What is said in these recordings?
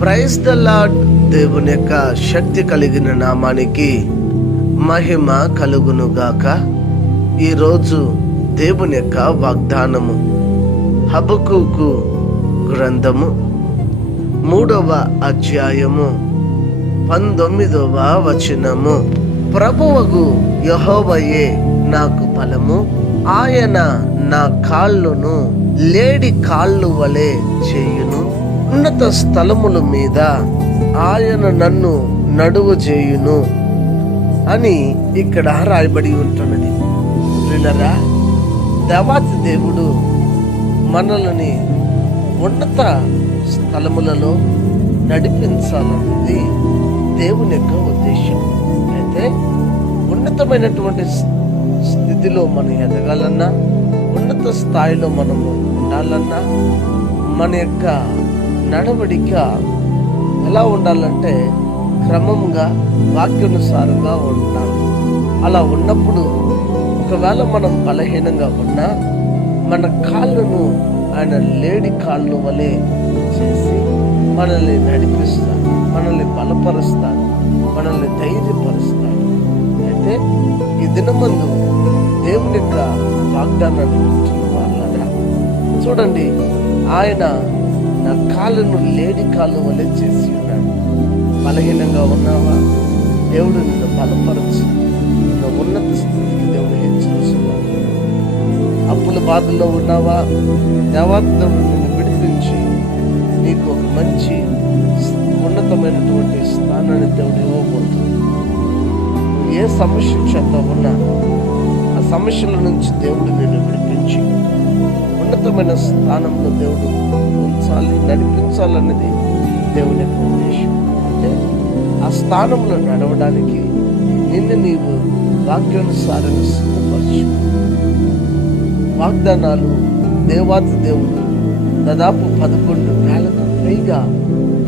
Praise the lord దేవుని యొక్క శక్తి కలిగిన నామానికి మహిమ కలుగునుగాక ఈరోజు దేవుని యొక్క వాగ్దానము. హబకుకు గ్రంథము మూడవ అధ్యాయము పంతొమ్మిదవ వచనము. ప్రభువగు యహోవయే నాకు బలము ఆయన నా కాళ్ళును లేడి కాళ్ళు వలె చేయు ఉన్నత స్థలముల మీద ఆయన నన్ను నడువు చేయును అని ఇక్కడ రాయబడి ఉంటున్నది. వినరా దేవాతి దేవుడు మనల్ని ఉన్నత స్థలములలో నడిపించాలన్నది దేవుని యొక్క ఉద్దేశం. అయితే ఉన్నతమైనటువంటి స్థితిలో మనం ఎదగాలన్నా ఉన్నత స్థాయిలో మనము ఉండాలన్నా మన యొక్క నడవడిక ఎలా ఉండాలంటే క్రమంగా వాక్యానుసారంగా ఉండాలి. అలా ఉన్నప్పుడు ఒకవేళ మనం బలహీనంగా ఉన్నా మన కాళ్ళను ఆయన లేడి కాళ్ళు వలె చేసి మనల్ని నడిపిస్తాడు మనల్ని బలపరుస్తాడు మనల్ని ధైర్యపరుస్తాడు. అయితే ఈ దినమందు దేవుని యొక్క వాగ్దానాన్ని చూడండి ఆయన నా కాళ్ళను లేడి కాళ్ళు వలె చేసి ఉన్నాడు. బలహీనంగా ఉన్నావా? దేవుడు నిన్ను బలపరచు. నిన్ను ఉన్నత స్థితికి దేవుడు హెచ్చరిస్తున్నాడు అప్పుల బాధల్లో ఉన్నావా? దేవాత్మను నిన్ను విడిపించి నీకు ఒక మంచి ఉన్నతమైనటువంటి స్థానాన్ని దేవుడు ఇవ్వబోతుంది ఏ సమస్య చేత ఉన్నా ఆ సమస్యల నుంచి దేవుడు నిన్ను విడిపించి ఉన్నతమైన స్థానంలో దేవుడు ఉంచాలి నడిపించాలన్నది దేవుని యొక్క ఉద్దేశం. అంటే ఆ స్థానంలో నడవడానికి నిన్ను నీవు వాక్యానుసారంగా సిద్ధపరచు. వాగ్దానాలు దేవాతి దేవుడు దాదాపు పదకొండు వేలకు పైగా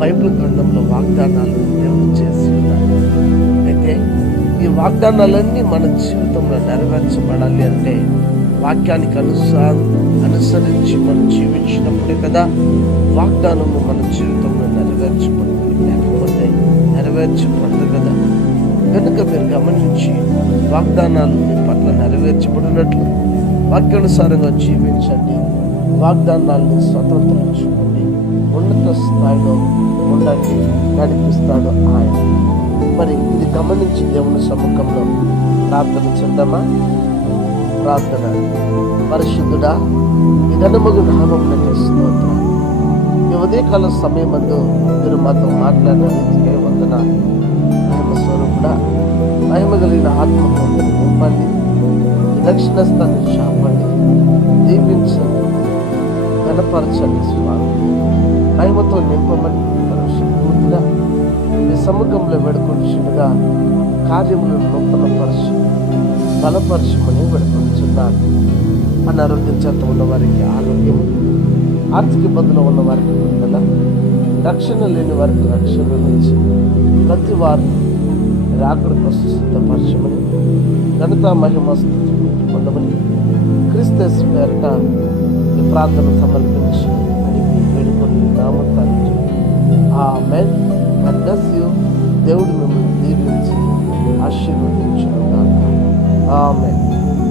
బైబిల్ గ్రంథంలో వాగ్దానాలు దేవుడు చేసి ఉన్నారు అయితే ఈ వాగ్దానాలన్నీ మన జీవితంలో నెరవేర్చబడాలి అంటే వాక్యానికి అనుసా అనుసరించి మనం జీవించినప్పుడే కదా వాగ్దానము మన జీవితంలో నెరవేర్చబడుతుంది. లేకపోతే నెరవేర్చబడదు కదా. కనుక మీరు గమనించి వాగ్దానాలు మీ పట్ల నెరవేర్చబడినట్లు వాక్యానుసారంగా జీవించండి. వాగ్దానాలను స్వతంత్రించుకోండి. ఉన్నత స్థాయిలో ఉండండి. నడిపిస్తాడు ఆయన. మరి ఇది గమనించి దేవుని సముఖంలో ప్రార్థన చేద్దామా? ప్రార్థన. పరిశుద్ధుడా నిధనముగు నామమునకు స్తోత్రం. ఈ ఉదయకాల సమయమందు మీరు మాతో మాట్లాడిన రీతికే వందన మహిమ స్వరూపుడా మహిమ కలిగిన ఆత్మతో మీరు నింపండి దక్షిణ స్థాన్ని చాపండి దీవించండి గణపరచండి స్వామి. మహిమతో నింపమని పరిశుద్ధుడా మీ సముఖంలో వేడుకొంచుండగా కార్యములను నూతనపరచు. బలపరుచుకొని వేడుకొంచున్నాను అనారోగ్యం చేత ఉన్న వారికి ఆరోగ్యము ఆర్థిక ఇబ్బందులు ఉన్న వారికి విడుదల రక్షణ లేని వారికి రక్షణ నుంచి ప్రతి వారు రాకుడు కోసం సిద్ధపరచమని ఘనత మహిమ పొందమని క్రిస్తస్ పేరట ఈ ప్రార్థన సమర్పించి వేడుకొని నామం తండ్రి ఆ మెన్ యూ దేవుడు మిమ్మల్ని దీవించి ఆశీర్వదించుకుంటాను Amen.